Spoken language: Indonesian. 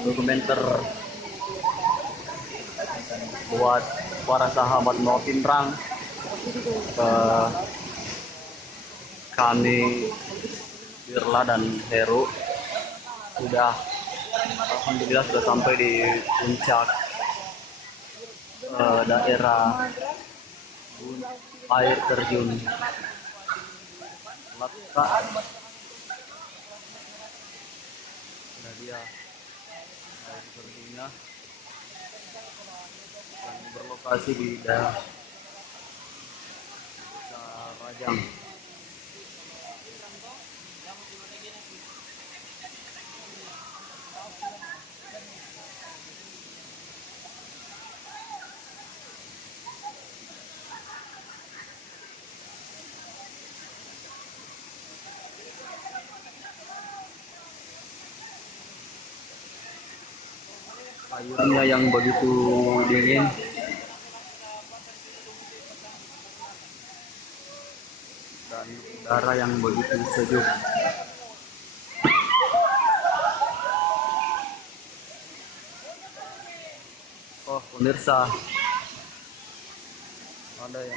dokumenter buat para sahabat mau Pinrang. Kami Wirla dan Heru sudah alhamdulillah sudah sampai di puncak daerah air terjun Latka. Nah dia air terjunnya yang berlokasi di daerah Rajang. Airnya yang begitu dingin dan udara yang begitu sejuk. Oh pemirsa, ada yang